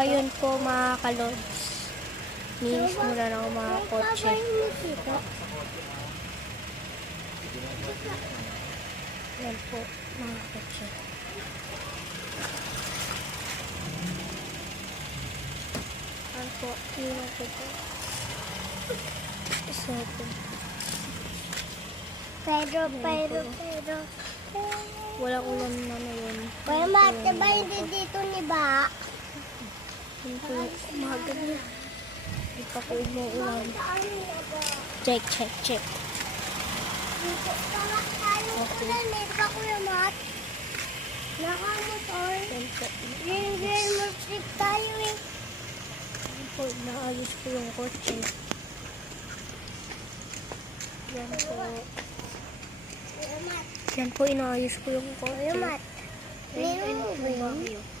ayun po mga kalods. Linis muna ng mga kotse. Yan po mga kotse. Yan po, yun po po. Isa po. Pero. Walang ulan na ngayon. Kuya Mat, diba hindi dito ni Ba? Yan po, umaga na. Hindi pa po umuulan. Check. Okay. Meron ka Kuya Mat? Nakamotor. Yan po. Mag-trip tayo eh. Yan po, naayos po yung kotse. Yan po. Kuya Mat. Yan po, inaayos ko yung kotse. Kuya Mat. Ayun Meron mo po ba yung yun? bagyo.